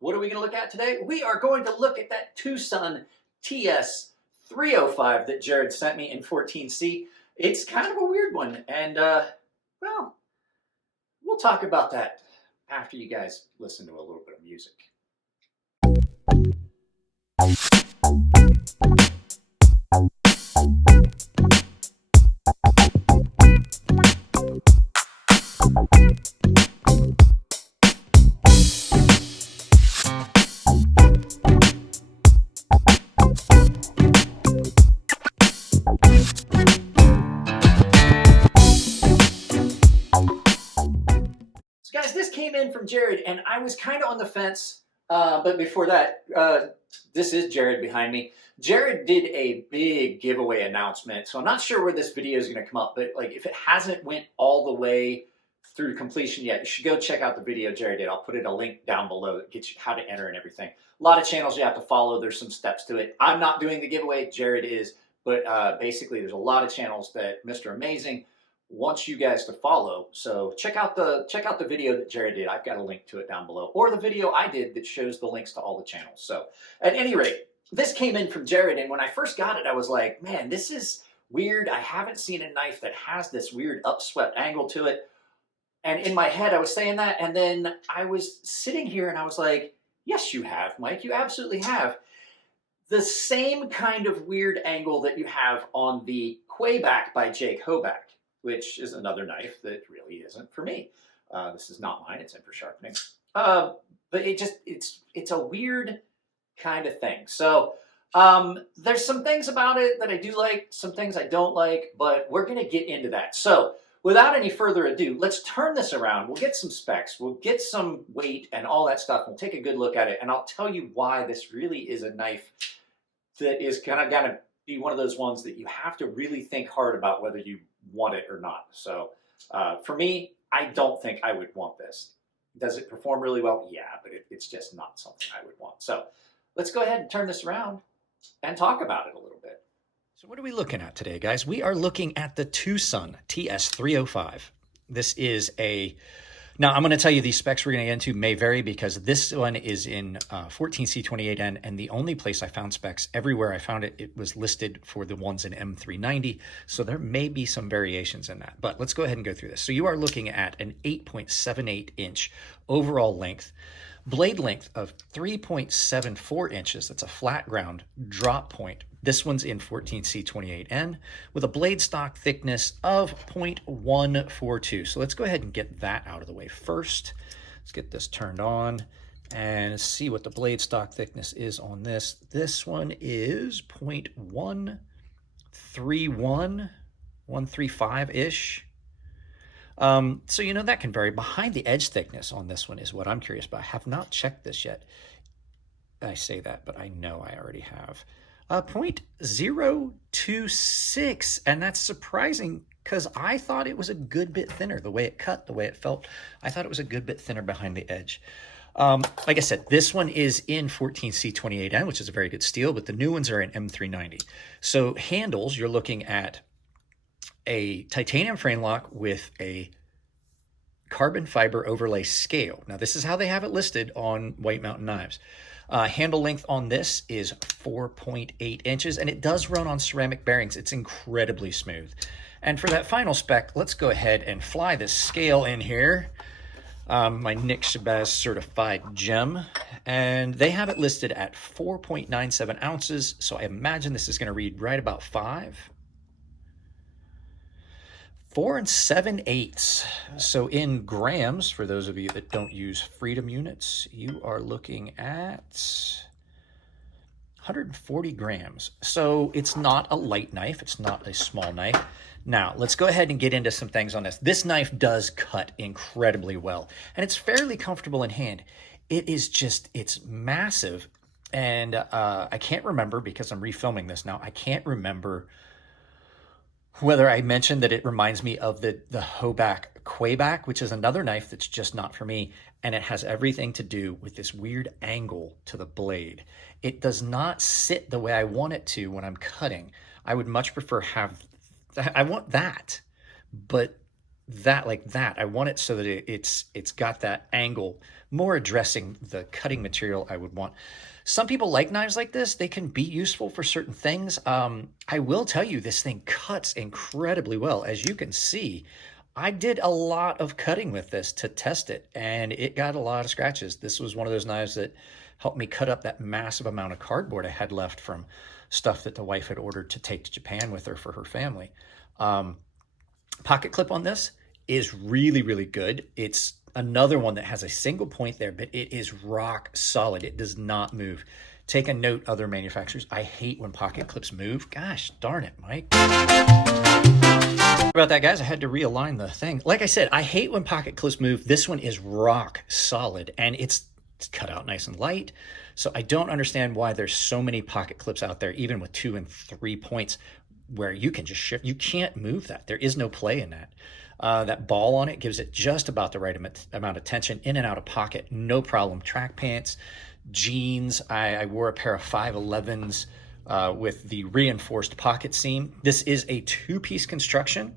What are we going to look at today? We are going to look at that Sun Ts305 that Jared sent me in 14C. It's kind of a weird one, and well, we'll talk about that after you guys listen to a little bit of music. So guys, this came in from Jared, and I was kind of on the fence, but before that, this is Jared behind me. Jared did a big giveaway announcement, so I'm not sure where this video is going to come up, but like if it hasn't went all the way through completion yet, you should go check out the video Jared did. I'll put a link down below that gets you how to enter and everything. A lot of channels you have to follow. There's some steps to it. I'm not doing the giveaway. Jared is, but basically there's a lot of channels that Mr. Amazing wants you guys to follow. So check out the video that Jared did. I've got a link to it down below, or the video I did that shows the links to all the channels. So at any rate, this came in from Jared, and when I first got it, I was like, man, this is weird. I haven't seen a knife that has this weird upswept angle to it. And in my head, I was saying that, and then I was sitting here and I was like, yes, you have, Mike. You absolutely have. The same kind of weird angle that you have on the Quayback by Jake Hoback, which is another knife that really isn't for me. This is not mine. It's Ember sharpening. But it's a weird kind of thing. So there's some things about it that I do like, some things I don't like, but we're going to get into that. So without any further ado, let's turn this around. We'll get some specs. We'll get some weight and all that stuff. We'll take a good look at it, and I'll tell you why this really is a knife that is kind of going to be one of those ones that you have to really think hard about whether you want it or not. So for me, I don't think I would want this. Does it perform really well? Yeah, but it's just not something I would want. So let's go ahead and turn this around and talk about it a little bit. So what are we looking at today, guys? We are looking at the Sun Ts305. This is now I'm going to tell you these specs we're going to get into may vary because this one is in 14C28N, and the only place I found specs, everywhere I found it, it was listed for the ones in M390. So there may be some variations in that, but let's go ahead and go through this. So you are looking at an 8.78 inch overall length, blade length of 3.74 inches. That's a flat ground drop point. This one's in 14C28N with a blade stock thickness of 0.142. So let's go ahead and get that out of the way first. Let's get this turned on and see what the blade stock thickness is on this. This one is 0.131, 135-ish. So, you know, that can vary. Behind the edge thickness on this one is what I'm curious about. I have not checked this yet. I say that, but I know I already have. 0.026, and that's surprising because I thought it was a good bit thinner. The way it cut, the way it felt, I thought it was a good bit thinner behind the edge. Like I said, this one is in 14C28N, which is a very good steel, but the new ones are in M390. So handles, you're looking at a titanium frame lock with a carbon fiber overlay scale. Now, this is how they have it listed on White Mountain Knives. Handle length on this is 4.8 inches, and it does run on ceramic bearings. It's incredibly smooth. And for that final spec, let's go ahead and fly this scale in here. My Nick Shabazz certified gem, and they have it listed at 4.97 ounces. So I imagine this is going to read right about 5. 4 7/8. So in grams, for those of you that don't use freedom units, you are looking at 140 grams. So it's not a light knife. It's not a small knife. Now, let's go ahead and get into some things on this. This knife does cut incredibly well, and it's fairly comfortable in hand. It is just, it's massive. And I can't remember, because I'm refilming this now, I can't remember whether I mentioned that it reminds me of the Hoback Quayback, which is another knife that's just not for me, and it has everything to do with this weird angle to the blade. It does not sit the way I want it to when I'm cutting. I would much prefer I want that, but that like that. I want it so that it's got that angle, more addressing the cutting material I would want. Some people like knives like this. They can be useful for certain things. I will tell you, this thing cuts incredibly well. As you can see, I did a lot of cutting with this to test it, and it got a lot of scratches. This was one of those knives that helped me cut up that massive amount of cardboard I had left from stuff that the wife had ordered to take to Japan with her for her family. Pocket clip on this is really, really good. It's another one that has a single point there, but it is rock solid. It does not move. Take a note, other manufacturers. I hate when pocket clips move. Gosh darn it, Mike. About that, guys, I had to realign the thing. Like I said, I hate when pocket clips move. This one is rock solid, and it's cut out nice and light. So I don't understand why there's so many pocket clips out there, even with 2 and 3 points, where you can just shift. You can't move that. There is no play in that. That ball on it gives it just about the right amount of tension in and out of pocket. No problem. Track pants, jeans. I wore a pair of 511s with the reinforced pocket seam. This is a 2-piece construction,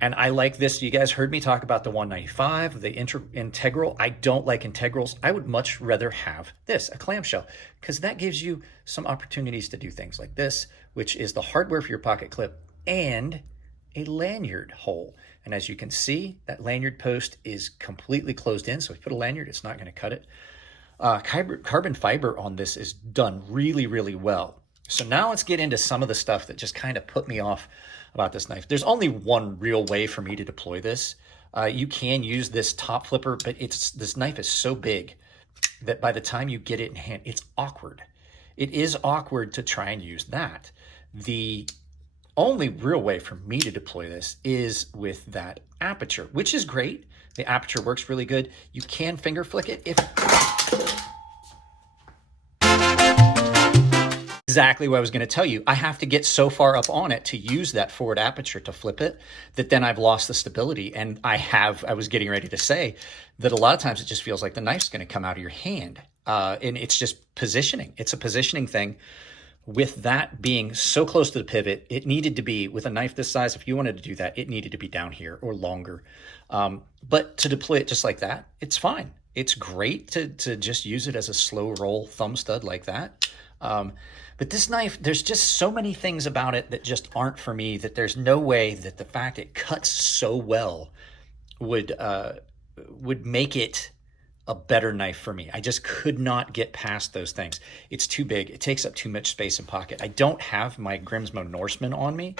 and I like this. You guys heard me talk about the 195, the integral. I don't like integrals. I would much rather have this, a clamshell, because that gives you some opportunities to do things like this, which is the hardware for your pocket clip and a lanyard hole. And as you can see, that lanyard post is completely closed in. So if you put a lanyard, it's not going to cut it. Carbon fiber on this is done really, really well. So now let's get into some of the stuff that just kind of put me off about this knife. There's only one real way for me to deploy this. You can use this top flipper, but this knife is so big that by the time you get it in hand, it's awkward. It is awkward to try and use that. The only real way for me to deploy this is with that aperture, which is great. The aperture works really good. You can finger flick it if... Exactly what I was going to tell you. I have to get so far up on it to use that forward aperture to flip it that then I've lost the stability. And I was getting ready to say that a lot of times it just feels like the knife's going to come out of your hand. And it's just positioning. It's a positioning thing. With that being so close to the pivot, it needed to be, with a knife this size, if you wanted to do that, it needed to be down here or longer. But to deploy it just like that, it's fine. It's great to just use it as a slow roll thumb stud like that. But this knife, there's just so many things about it that just aren't for me, that there's no way that the fact it cuts so well would make it a better knife for me. I just could not get past those things. It's too big. It takes up too much space in pocket. I don't have my Grimsmo Norseman on me,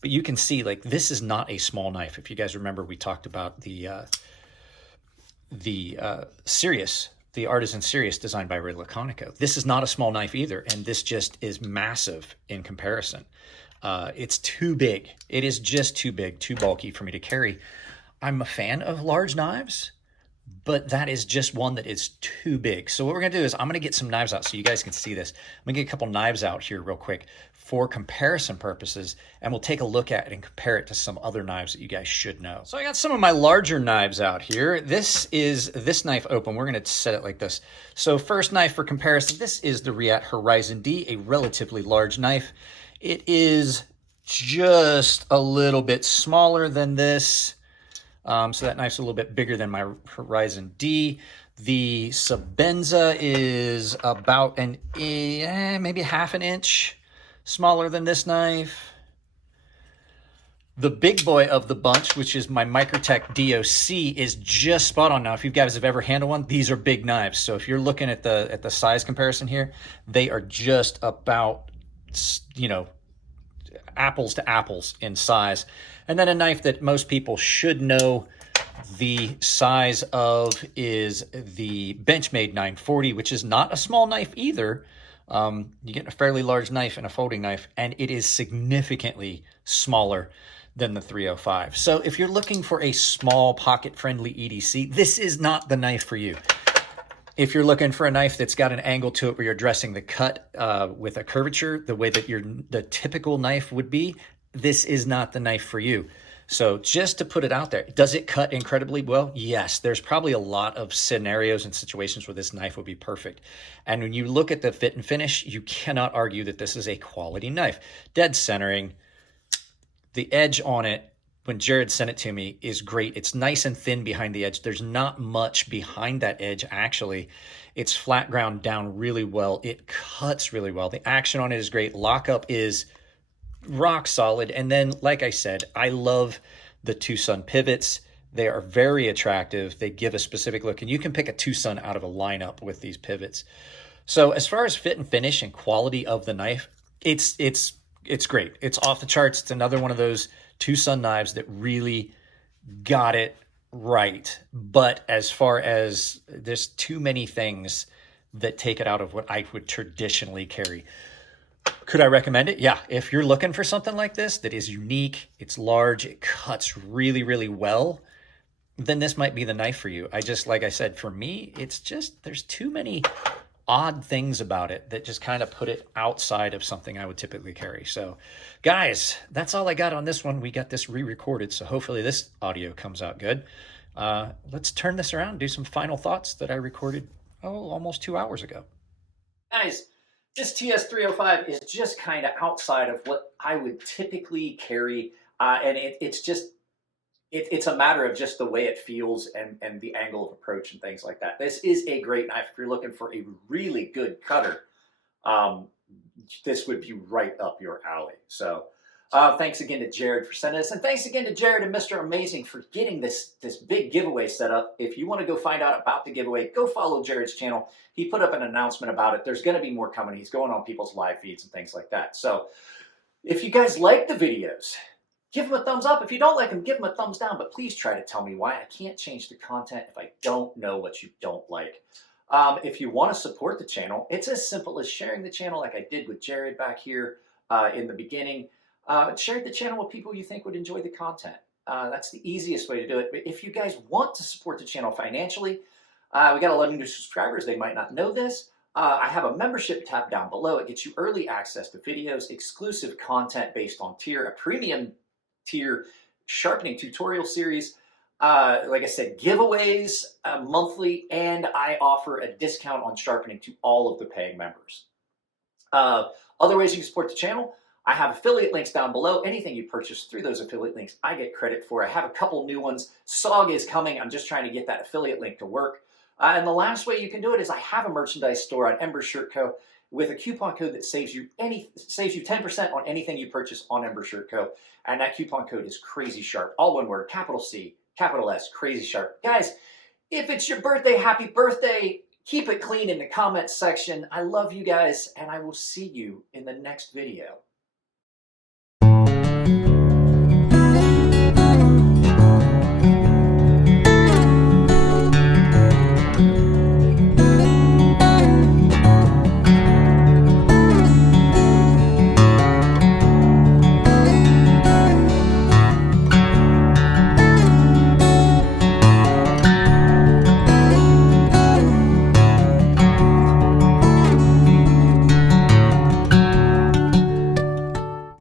but you can see, like, this is not a small knife. If you guys remember, we talked about the Sirius, the Artisan Sirius designed by Ray Laconico. This is not a small knife either, and this just is massive in comparison. It's too big. It is just too big, too bulky for me to carry. I'm a fan of large knives, but that is just one that is too big. So what we're going to do is I'm going to get some knives out so you guys can see this. I'm going to get a couple knives out here real quick for comparison purposes, and we'll take a look at it and compare it to some other knives that you guys should know. So I got some of my larger knives out here. This is this knife open. We're going to set it like this. So first knife for comparison, this is the Riat Horizon D, a relatively large knife. It is just a little bit smaller than this. So that knife's a little bit bigger than my Horizon D. The Sabenza is about maybe half an inch smaller than this knife. The big boy of the bunch, which is my Microtech DOC, is just spot on. Now, if you guys have ever handled one, these are big knives. So if you're looking at the size comparison here, they are just about, you know, apples to apples in size. And then a knife that most people should know the size of is the Benchmade 940, which is not a small knife either. You get a fairly large knife and a folding knife, and it is significantly smaller than the 305. So if you're looking for a small pocket-friendly EDC, this is not the knife for you. If you're looking for a knife that's got an angle to it where you're addressing the cut with a curvature, the way that the typical knife would be, this is not the knife for you. So just to put it out there, does it cut incredibly well? Yes, there's probably a lot of scenarios and situations where this knife would be perfect. And when you look at the fit and finish, you cannot argue that this is a quality knife. Dead centering, the edge on it when Jared sent it to me is great. It's nice and thin behind the edge. There's not much behind that edge, actually. It's flat ground down really well. It cuts really well. The action on it is great. Lockup is rock solid. And then, like I said, I love the two Sun pivots. They are very attractive. They give a specific look, and you can pick a two Sun out of a lineup with these pivots. So as far as fit and finish and quality of the knife, it's great. It's off the charts. It's another one of those two Sun knives that really got it right. But as far as there's too many things that take it out of what I would traditionally carry. Could I recommend it? Yeah. If you're looking for something like this that is unique, it's large, it cuts really, really well, then this might be the knife for you. Like I said, for me, it's just, there's too many odd things about it that just kind of put it outside of something I would typically carry. So guys, that's all I got on this one. We got this re-recorded, so hopefully this audio comes out good. Let's turn this around, do some final thoughts that I recorded, almost 2 hours ago. Guys, this TS305 is just kind of outside of what I would typically carry. And it's a matter of just the way it feels and the angle of approach and things like that. This is a great knife. If you're looking for a really good cutter, this would be right up your alley. So thanks again to Jared for sending this. And thanks again to Jared and Mr. Amazing for getting this big giveaway set up. If you want to go find out about the giveaway, go follow Jared's channel. He put up an announcement about it. There's going to be more coming. He's going on people's live feeds and things like that. So if you guys like the videos, give them a thumbs up. If you don't like them, give them a thumbs down. But please try to tell me why. I can't change the content if I don't know what you don't like. If you want to support the channel, it's as simple as sharing the channel like I did with Jared back here in the beginning. Share the channel with people you think would enjoy the content. That's the easiest way to do it. But if you guys want to support the channel financially, we got 11 new subscribers. They might not know this. I have a membership tab down below. It gets you early access to videos, exclusive content based on tier, a premium tier sharpening tutorial series. Like I said, giveaways monthly, and I offer a discount on sharpening to all of the paying members. Other ways you can support the channel, I have affiliate links down below. Anything you purchase through those affiliate links, I get credit for. I have a couple new ones. SOG is coming. I'm just trying to get that affiliate link to work. And the last way you can do it is I have a merchandise store on Ember Shirt Co. with a coupon code that saves you 10% on anything you purchase on Ember Shirt Co. And that coupon code is CrazySharp, all one word, capital C, capital S, CrazySharp. Guys, if it's your birthday, happy birthday. Keep it clean in the comments section. I love you guys, and I will see you in the next video.